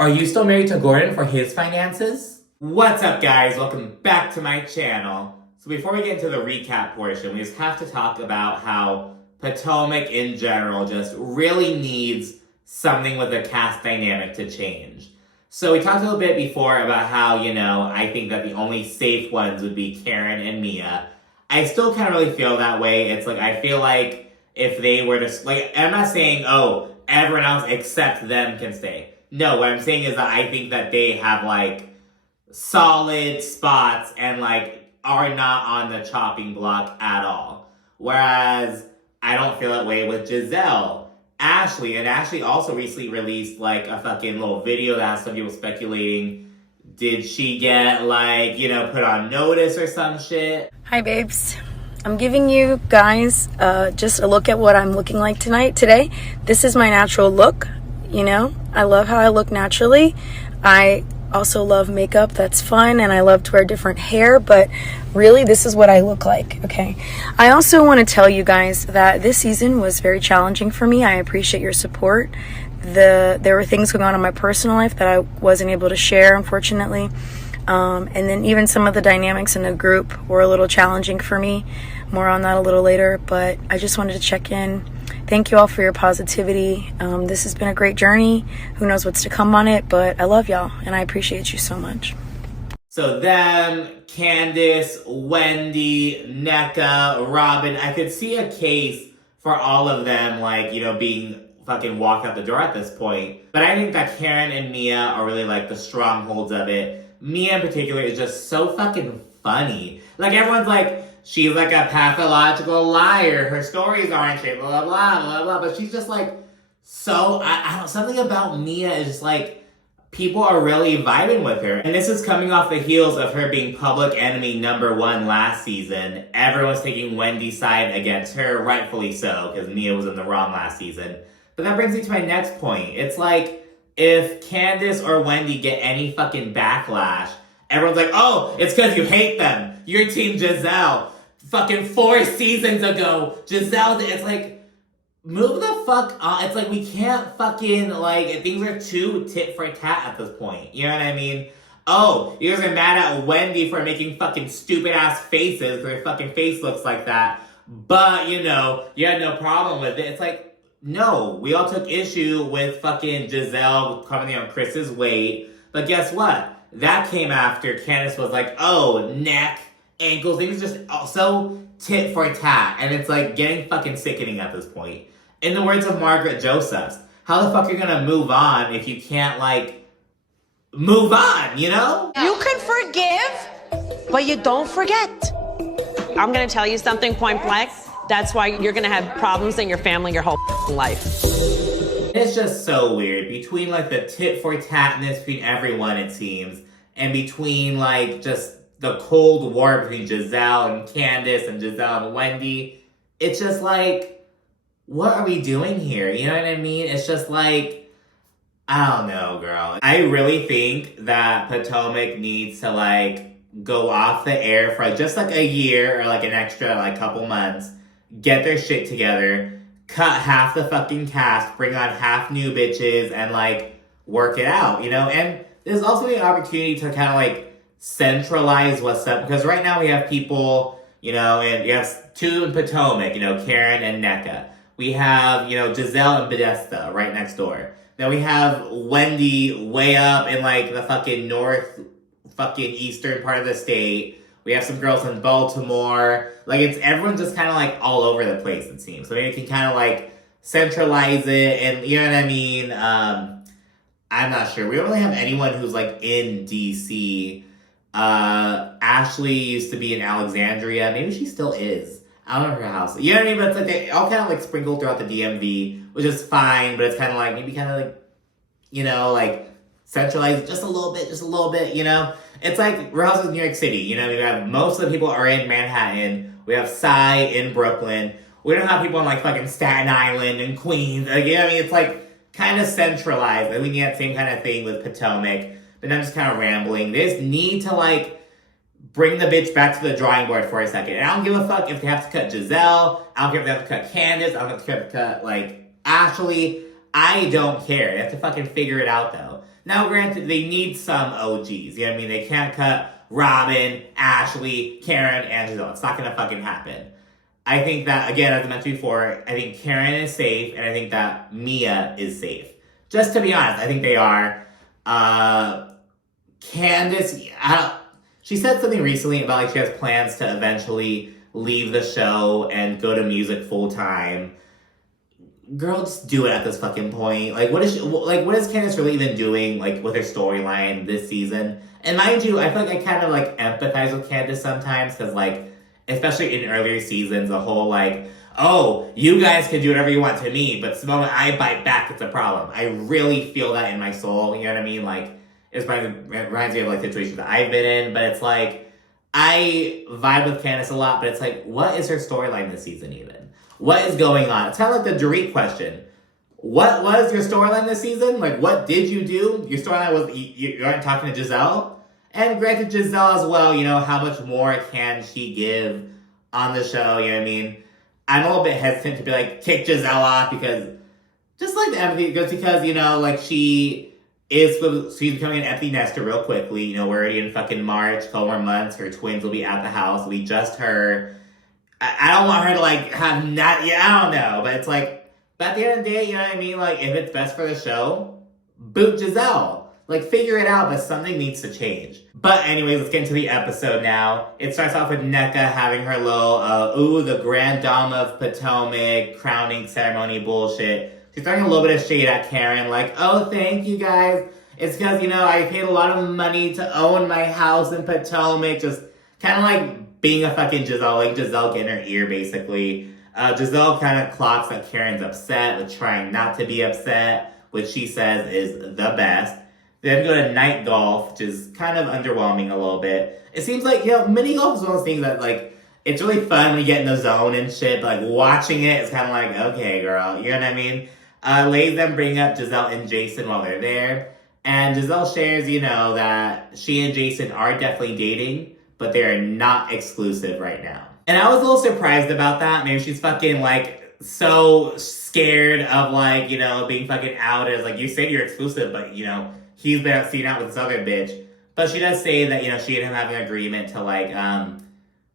Are you still married to Gordon for his finances? What's up, guys? Welcome back to my channel. So before we get into the recap portion, we just have to talk about how Potomac in general just really needs something with the cast dynamic to change. So we talked a little bit before about how, I think that the only safe ones would be Karen and Mia. I still kind of really feel that way. It's like, I feel like if they were to, I'm not saying, oh, everyone else except them can stay. No, what I'm saying is that I think that they have, solid spots and, are not on the chopping block at all. Whereas, I don't feel that way with Gizelle. Ashley also recently released, a fucking little video that has some people speculating, did she get, put on notice or some shit? Hi, babes. I'm giving you guys just a look at what I'm looking like today. This is my natural look. I love how I look naturally. I also love makeup. That's fun. And I love to wear different hair. But really, this is what I look like. Okay. I also want to tell you guys that this season was very challenging for me. I appreciate your support. There were things going on in my personal life that I wasn't able to share, unfortunately. And then even some of the dynamics in the group were a little challenging for me. More on that a little later. But I just wanted to check in. Thank you all for your positivity. This has been a great journey. Who knows what's to come on it, but I love y'all and I appreciate you so much. So them, Candace, Wendy, NECA, Robin, I could see a case for all of them, being fucking walked out the door at this point. But I think that Karen and Mia are really the strongholds of it. Mia in particular is just so fucking funny. Everyone's she's a pathological liar. Her stories aren't shit, blah, blah, blah, blah. But she's just so, I don't, something about Mia is just people are really vibing with her. And this is coming off the heels of her being public enemy #1 last season. Everyone's taking Wendy's side against her, rightfully so, because Mia was in the wrong last season. But that brings me to my next point. It's if Candace or Wendy get any fucking backlash, everyone's oh, it's because you hate them. You're Team Gizelle. Fucking 4 seasons ago, Gizelle, it's move the fuck on. It's we can't fucking, things are too tit-for-tat at this point. You know what I mean? Oh, you guys are mad at Wendy for making fucking stupid-ass faces because her fucking face looks like that. But, you had no problem with it. It's no, we all took issue with fucking Gizelle coming on Chris's weight. But guess what? That came after Candace was oh, neck, ankles, things just so tit for tat. And it's getting fucking sickening at this point. In the words of Margaret Josephs, how the fuck are you gonna move on if you can't move on, You can forgive, but you don't forget. I'm gonna tell you something point blank. That's why you're gonna have problems in your family your whole life. It's just so weird. Between the tit for tatness between everyone, it seems, and between just the cold war between Gizelle and Candace and Gizelle and Wendy, it's just what are we doing here? You know what I mean? It's just I don't know, girl. I really think that Potomac needs to go off the air for just a year or an extra couple months, get their shit together, cut half the fucking cast, bring on half new bitches, and work it out, And there's also the opportunity to kind of centralize what's up, because right now we have people, and you have 2 in Potomac, Karen and NECA. We have, Gizelle and Bethesda right next door. Then we have Wendy way up in the fucking north, fucking eastern part of the state. We have some girls in Baltimore. It's everyone's just kind of all over the place, it seems. So maybe you can kind of centralize it, and you know what I mean? I'm not sure. We don't really have anyone who's in DC. Ashley used to be in Alexandria. Maybe she still is. I don't know her house. You know what I mean? But it's they all kind of sprinkled throughout the DMV, which is fine, but it's kind of maybe kind of centralized just a little bit, It's Real Houses of New York City, We have most of the people are in Manhattan. We have Psy in Brooklyn. We don't have people in fucking Staten Island and Queens. You know what I mean? It's kind of centralized. We need that same kind of thing with Potomac. But I'm just kind of rambling. They just need to bring the bitch back to the drawing board for a second. And I don't give a fuck if they have to cut Gizelle. I don't care if they have to cut Candace. I don't have to cut Ashley. I don't care. They have to fucking figure it out, though. Now, granted, they need some OGs. You know what I mean? They can't cut Robin, Ashley, Karen, and Gizelle. It's not gonna fucking happen. I think that, again, as I mentioned before, I think Karen is safe, and I think that Mia is safe. Just to be honest, I think they are. Candace, she said something recently about like she has plans to eventually leave the show and go to music full time. Girl, just do it at this fucking point. Like, what is Candace really even doing like with her storyline this season? And mind you, I feel like I kind of like empathize with Candace sometimes because like, especially in earlier seasons, the whole like, oh, you guys can do whatever you want to me, but the moment I bite back, it's a problem. I really feel that in my soul. You know what I mean? Like, it reminds me of like situations that I've been in, but it's like, I vibe with Candace a lot, but it's like, what is her storyline this season even? What is going on? It's kind of like the Dorit question. What was your storyline this season? Like, what did you do? Your storyline was you aren't talking to Gizelle? And granted, Gizelle as well, you know, how much more can she give on the show? You know what I mean? I'm a little bit hesitant to be like, kick Gizelle off because, just like the empathy, just because, you know, like she's becoming an empty nester real quickly. You know, we're already in fucking March, a couple more months. Her twins will be at the house. It'll be just her. I don't want her to like have not, yeah, I don't know. But it's like, but at the end of the day, you know what I mean? Like, if it's best for the show, boot Gizelle. Like, figure it out, but something needs to change. But anyways, let's get into the episode now. It starts off with Nneka having her little, the Grand Dame of Potomac crowning ceremony bullshit. She's throwing a little bit of shade at Karen, like, oh, thank you guys. It's because, you know, I paid a lot of money to own my house in Potomac. Just kind of like being a fucking Gizelle, like Gizelle getting her ear, basically. Gizelle kind of clocks that Karen's upset, but trying not to be upset, which she says is the best. They then go to night golf, which is kind of underwhelming a little bit. It seems like, you know, mini golf is one of those things that, like, it's really fun when you get in the zone and shit, but, like, watching it is kind of like, okay, girl, you know what I mean? Ladies then bring up Gizelle and Jason while they're there, and Gizelle shares, you know, that she and Jason are definitely dating, but they are not exclusive right now. And I was a little surprised about that. Maybe she's fucking, like, so scared of, like, you know, being fucking out as, like, you said you're exclusive, but, you know, he's been seen out with this other bitch. But she does say that, you know, she and him have an agreement to, like,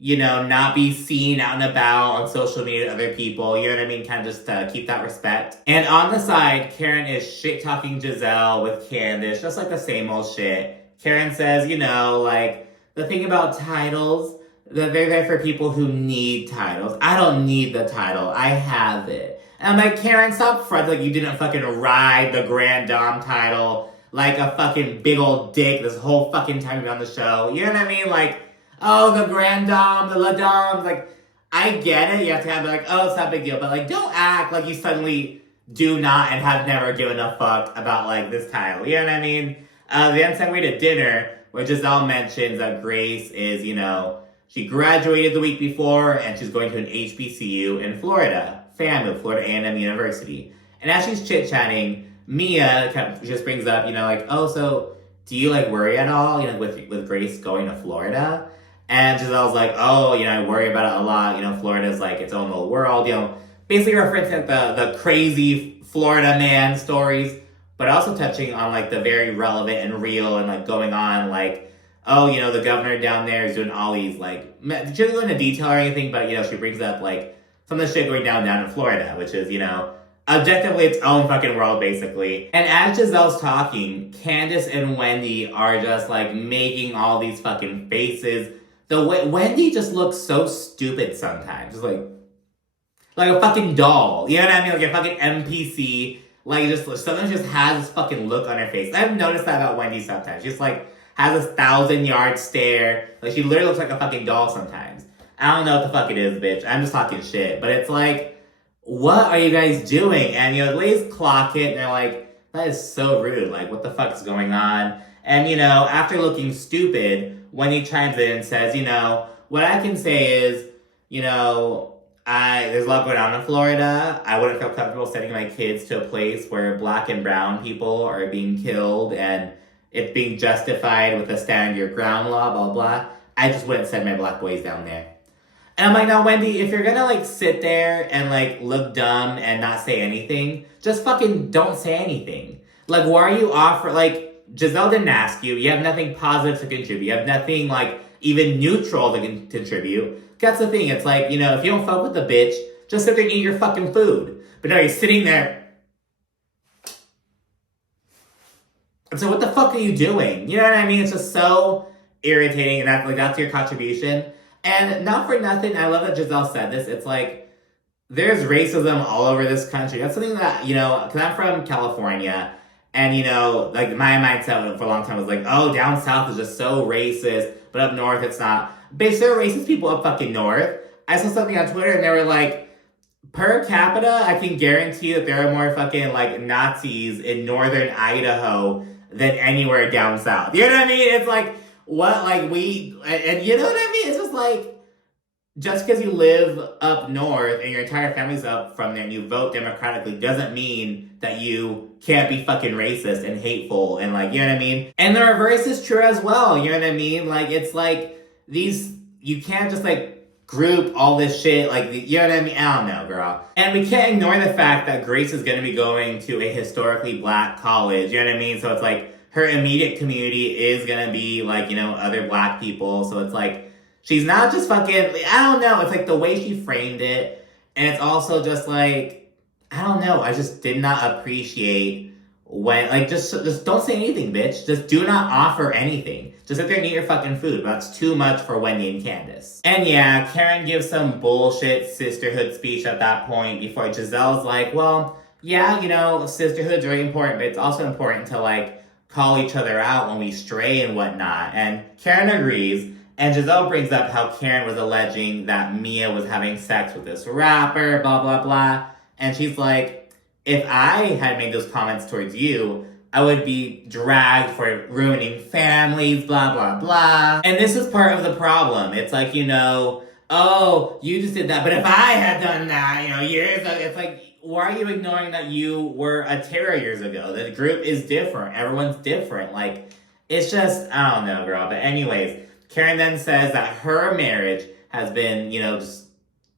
you know, not be seen out and about on social media with other people. You know what I mean? Kind of just keep that respect. And on the side, Karen is shit-talking Gizelle with Candace, just like the same old shit. Karen says, you know, like, the thing about titles, that they're there for people who need titles. I don't need the title. I have it. And I'm like, Karen, stop fronting like you didn't fucking ride the Grand Dame title like a fucking big old dick this whole fucking time you've been on the show. You know what I mean? Like, oh, the Grand Dame, the La Dame. Like, I get it. You have to have like, oh, it's not a big deal. But, like, don't act like you suddenly do not and have never given a fuck about, like, this title. You know what I mean? They then segue to dinner, where Gizelle mentions that Grace is, you know, she graduated the week before and she's going to an HBCU in Florida. FAMU, Florida A&M University. And as she's chit-chatting, Mia just brings up, you know, like, oh, so do you, like, worry at all, you know, with Grace going to Florida? And Giselle's like, oh, you know, I worry about it a lot. You know, Florida's, like, its own little world, you know, basically referencing the crazy Florida man stories, but also touching on, like, the very relevant and real and, like, going on, like, oh, you know, the governor down there is doing all these, like, she doesn't go into detail or anything, but, you know, she brings up, like, some of the shit going down in Florida, which is, you know, objectively its own fucking world, basically. And as Giselle's talking, Candace and Wendy are just, like, making all these fucking faces. Wendy just looks so stupid sometimes. Just, like a fucking doll. You know what I mean? Like a fucking NPC. Like, just, sometimes just has this fucking look on her face. I've noticed that about Wendy sometimes. She's, like, has this 1,000-yard stare. Like, she literally looks like a fucking doll sometimes. I don't know what the fuck it is, bitch. I'm just talking shit. But it's like, what are you guys doing? And, you know, the ladies clock it, and they're like, that is so rude. Like, what the fuck is going on? And, you know, after looking stupid, Wendy chimes in and says, you know, what I can say is, you know, there's a lot going on in Florida. I wouldn't feel comfortable sending my kids to a place where black and brown people are being killed and it's being justified with a stand your ground law, blah, blah. I just wouldn't send my black boys down there. And I'm like, now, Wendy, if you're gonna, like, sit there and, like, look dumb and not say anything, just fucking don't say anything. Like, why are you Giselle didn't ask you. You have nothing positive to contribute. You have nothing, like, even neutral to contribute. That's the thing. It's like, you know, if you don't fuck with the bitch, just sit there and eat your fucking food. But no, you're sitting there. And so what the fuck are you doing? You know what I mean? It's just so irritating, and that's your contribution. And not for nothing, I love that Giselle said this. It's like, there's racism all over this country. That's something that, you know, because I'm from California, and, you know, like, my mindset for a long time was like, oh, down south is just so racist, but up north it's not. Bitch, there are racist people up fucking north. I saw something on Twitter, and they were like, per capita, I can guarantee that there are more fucking, like, Nazis in northern Idaho than anywhere down south. You know what I mean? It's like, what, like, and you know what I mean? It's just like, just because you live up north and your entire family's up from there and you vote democratically doesn't mean that you can't be fucking racist and hateful and, like, you know what I mean? And the reverse is true as well, you know what I mean? Like, it's like, you can't just, like, group all this shit, like, you know what I mean? I don't know, girl. And we can't ignore the fact that Grace is going to be going to a historically black college, you know what I mean? So it's like, her immediate community is going to be, like, you know, other black people. So it's like, she's not just fucking, I don't know. It's like the way she framed it. And it's also just like, I don't know. I just did not appreciate when, like, just don't say anything, bitch. Just do not offer anything. Just sit there and eat your fucking food. That's too much for Wendy and Candace. And yeah, Karen gives some bullshit sisterhood speech at that point before Giselle's like, well, yeah, you know, sisterhood's really important, but it's also important to, like, call each other out when we stray and whatnot. And Karen agrees. And Giselle brings up how Karen was alleging that Mia was having sex with this rapper, blah, blah, blah. And she's like, if I had made those comments towards you, I would be dragged for ruining families, blah, blah, blah. And this is part of the problem. It's like, you know, oh, you just did that. But if I had done that, you know, years ago, it's like, why are you ignoring that you were a terror years ago? The group is different. Everyone's different. Like, it's just, I don't know, girl. But anyways, Karen then says that her marriage has been, you know, just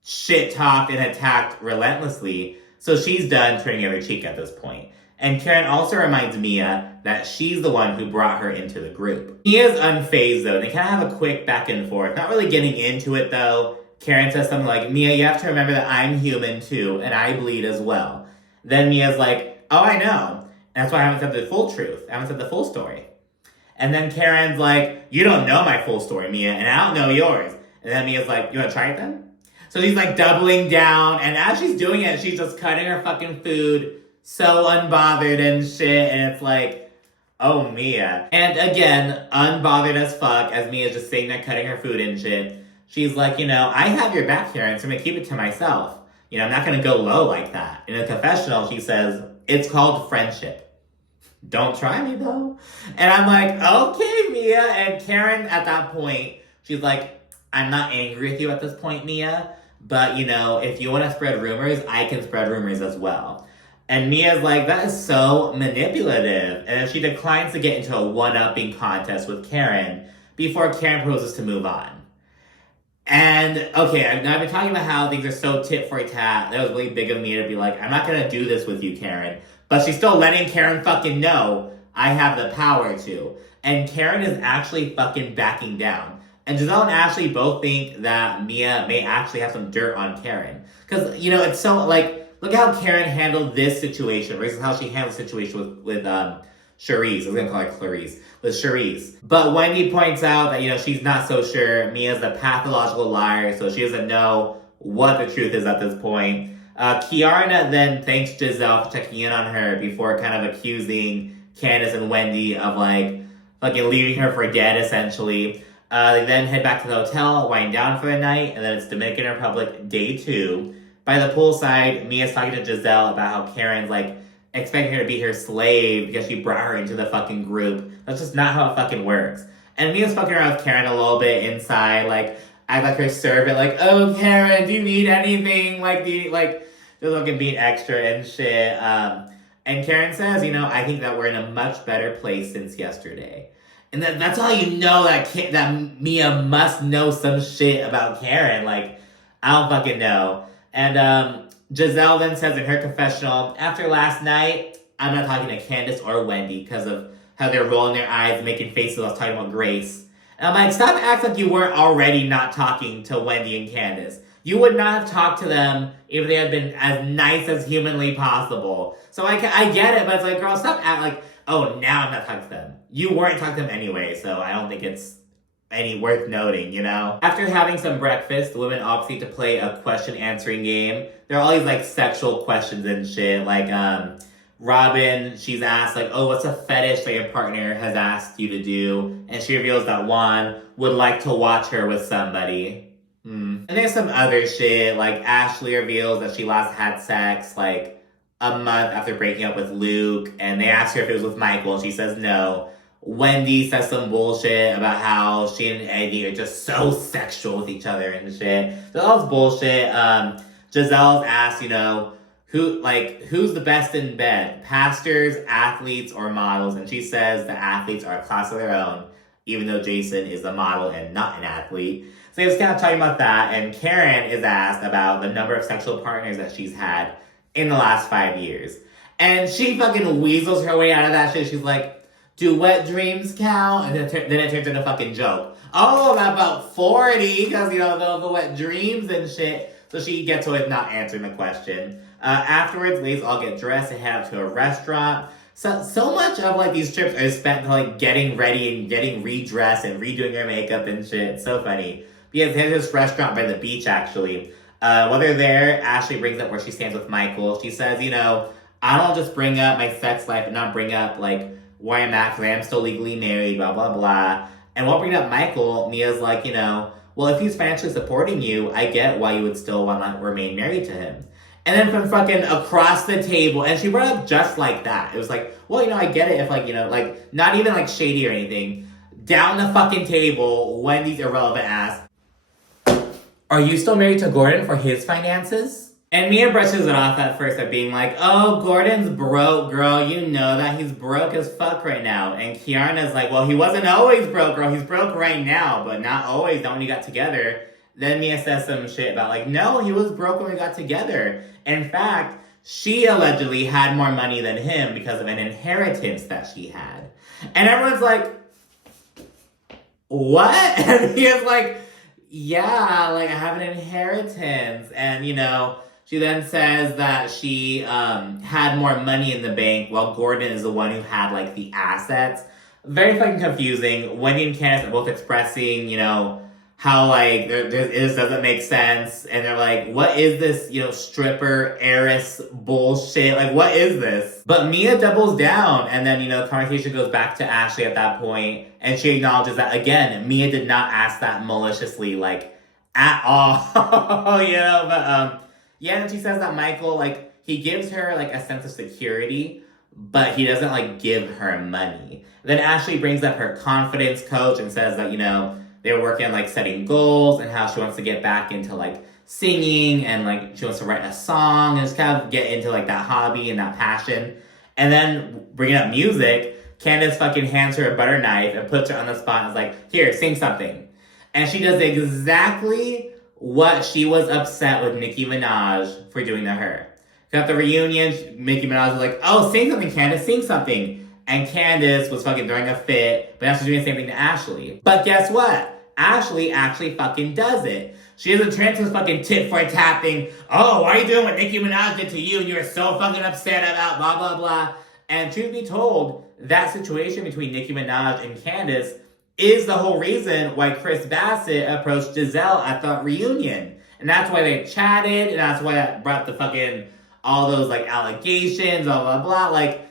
shit-talked and attacked relentlessly. So she's done turning the other cheek at this point. And Karen also reminds Mia that she's the one who brought her into the group. Mia's unfazed, though. They kind of have a quick back and forth. Not really getting into it, though. Karen says something like, Mia, you have to remember that I'm human, too, and I bleed as well. Then Mia's like, oh, I know. And that's why I haven't said the full truth. I haven't said the full story. And then Karen's like, you don't know my full story, Mia, and I don't know yours. And then Mia's like, you want to try it then? So she's, like, doubling down, and as she's doing it, she's just cutting her fucking food so unbothered and shit, and it's like, oh, Mia. And again, unbothered as fuck, as Mia's just sitting there cutting her food and shit. She's like, you know, I have your back, Karen, so I'm going to keep it to myself. You know, I'm not going to go low like that. In a confessional, she says, it's called friendship. Don't try me, though. And I'm like, okay, Mia. And Karen, at that point, she's like, I'm not angry with you at this point, Mia. But, you know, if you want to spread rumors, I can spread rumors as well. And Mia's like, that is so manipulative. And then she declines to get into a one-upping contest with Karen before Karen proposes to move on. And, okay, I've been talking about how things are so tit-for-tat. That was really big of me to be like, I'm not going to do this with you, Karen. But she's still letting Karen fucking know I have the power to. And Karen is actually fucking backing down. And Giselle and Ashley both think that Mia may actually have some dirt on Karen. Because, you know, it's so, like, look how Karen handled this situation versus how she handled the situation with Charisse. I was going to call her Clarice. With Charisse. But Wendy points out that, you know, she's not so sure. Mia's a pathological liar, so she doesn't know what the truth is at this point. Kiara then thanks Gizelle for checking in on her before kind of accusing Candace and Wendy of, like, fucking leaving her for dead, essentially. They then head back to the hotel, wind down for the night, and then it's Dominican Republic day 2. By the poolside, Mia's talking to Gizelle about how Karen's, like, expecting her to be her slave because she brought her into the fucking group. That's just not how it fucking works. And Mia's fucking around with Karen a little bit inside, like, act like her servant, like, oh, Karen, do you need anything? Like, do you, like, just fucking being extra and shit. And Karen says, you know, I think that we're in a much better place since yesterday. And that's how you know that Mia must know some shit about Karen. Like, I don't fucking know. And Gizelle then says in her confessional, after last night, I'm not talking to Candace or Wendy because of how they're rolling their eyes, making faces while talking about Grace. And I'm like, stop acting like you weren't already not talking to Wendy and Candace. You would not have talked to them if they had been as nice as humanly possible. So I get it, but it's like, girl, stop acting like, oh, now I'm not talking to them. You weren't talking to them anyway, so I don't think it's any worth noting, you know? After having some breakfast, the women all proceed to play a question-answering game. There are all these, like, sexual questions and shit. Like, Robin, she's asked, like, oh, what's a fetish that your partner has asked you to do? And she reveals that Juan would like to watch her with somebody. And there's some other shit, like Ashley reveals that she last had sex, like, a month after breaking up with Luke, and they ask her if it was with Michael, and she says no. Wendy says some bullshit about how she and Eddie are just so sexual with each other and shit. So all this bullshit. Gizelle's asked, you know, who's the best in bed? Pastors, athletes, or models? And she says the athletes are a class of their own, even though Jason is a model and not an athlete. So he was kind of talking about that, and Karen is asked about the number of sexual partners that she's had in the last 5 years. And she fucking weasels her way out of that shit. She's like, do wet dreams count? And then it turns into a fucking joke. Oh, about 40, because, you know, the wet dreams and shit. So she gets away with not answering the question. Afterwards, ladies all get dressed and head out to a restaurant. So much of, like, these trips are spent, like, getting ready and getting redressed and redoing your makeup and shit. It's so funny. Because there's this restaurant by the beach, actually. While they're there, Ashley brings up where she stands with Michael. She says, you know, I don't just bring up my sex life and not bring up, like, where I'm at, because I am still legally married, blah, blah, blah. And while bringing up Michael, Mia's like, you know, well, if he's financially supporting you, I get why you would still want to remain married to him. And then from fucking across the table, and she brought up just like that. It was like, well, you know, I get it if, like, you know, like, not even, like, shady or anything. Down the fucking table, Wendy's irrelevant ass, are you still married to Gordon for his finances? And Mia brushes it off at first at being like, oh, Gordon's broke, girl. You know that he's broke as fuck right now. And Kiana's like, well, he wasn't always broke, girl. He's broke right now, but not always, not when you got together. Then Mia says some shit about like, no, he was broke when we got together. In fact, she allegedly had more money than him because of an inheritance that she had. And everyone's like, what? And Mia's like, yeah, like I have an inheritance. And, you know, she then says that she had more money in the bank while Gordon is the one who had, like, the assets. Very fucking confusing. Wendy and Candace are both expressing, you know, how, like, it just doesn't make sense. And they're like, what is this, you know, stripper, heiress bullshit? Like, what is this? But Mia doubles down. And then, you know, the conversation goes back to Ashley at that point. And she acknowledges that, again, Mia did not ask that maliciously, like, at all. You know, but, yeah, and she says that Michael, like, he gives her, like, a sense of security, but he doesn't, like, give her money. Then Ashley brings up her confidence coach and says that, you know, they're working on, like, setting goals and how she wants to get back into, like, singing and, like, she wants to write a song and just kind of get into, like, that hobby and that passion. And then bringing up music, Candace fucking hands her a butter knife and puts her on the spot and is like, here, sing something. And she does exactly what she was upset with Nicki Minaj for doing to her. At the reunion, Nicki Minaj was like, oh, sing something, Candace, sing something. And Candace was fucking throwing a fit, but now she's doing the same thing to Ashley. But guess what? Ashley actually fucking does it. She doesn't turn to this fucking tit-for-tat thing. Oh, why are you doing what Nicki Minaj did to you and you were so fucking upset about blah, blah, blah. And truth be told, that situation between Nicki Minaj and Candace is the whole reason why Chris Bassett approached Gizelle at the reunion. And that's why they chatted, and that's why that brought the fucking, all those, like, allegations, blah, blah, blah. Like,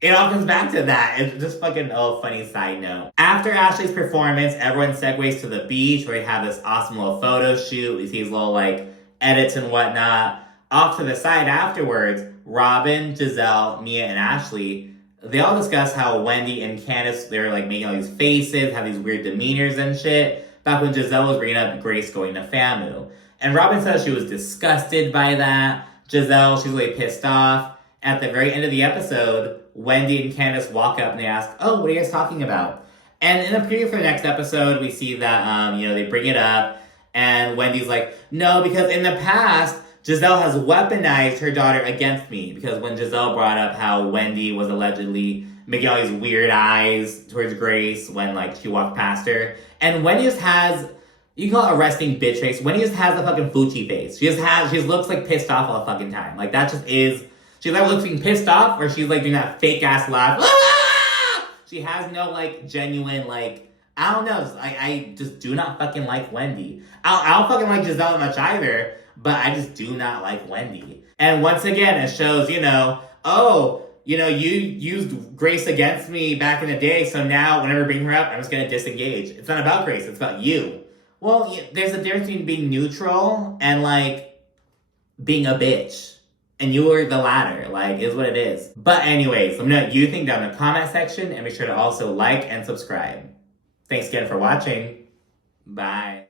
it all comes back to that. It's just fucking, oh, funny side note. After Ashley's performance, everyone segues to the beach where we have this awesome little photo shoot. We see these little, like, edits and whatnot. Off to the side afterwards, Robin, Gizelle, Mia, and Ashley, they all discuss how Wendy and Candace, they were, like, making all these faces, have these weird demeanors and shit, back when Gizelle was bringing up Grace going to FAMU. And Robin says she was disgusted by that. Gizelle, she's really pissed off. At the very end of the episode, Wendy and Candace walk up and they ask, oh, what are you guys talking about? And in the preview for the next episode, we see that, you know, they bring it up. And Wendy's like, no, because in the past, Gizelle has weaponized her daughter against me. Because when Gizelle brought up how Wendy was allegedly making all these weird eyes towards Grace when like she walked past her. And Wendy just has, you call it a resting bitch face. Wendy just has the fucking Fuchi face. She just looks like pissed off all the fucking time. Like that just is, she's either looking pissed off or she's like doing that fake ass laugh. Ah! She has no like genuine like, I don't know. I just do not fucking like Wendy. I don't fucking like Gizelle much either, but I just do not like Wendy. And once again, it shows, you know, you used Grace against me back in the day, so now whenever I bring her up, I'm just going to disengage. It's not about Grace, it's about you. Well, there's a difference between being neutral and, like, being a bitch. And you were the latter, like, is what it is. But anyways, let me know what you think down in the comment section, and make sure to also like and subscribe. Thanks again for watching. Bye.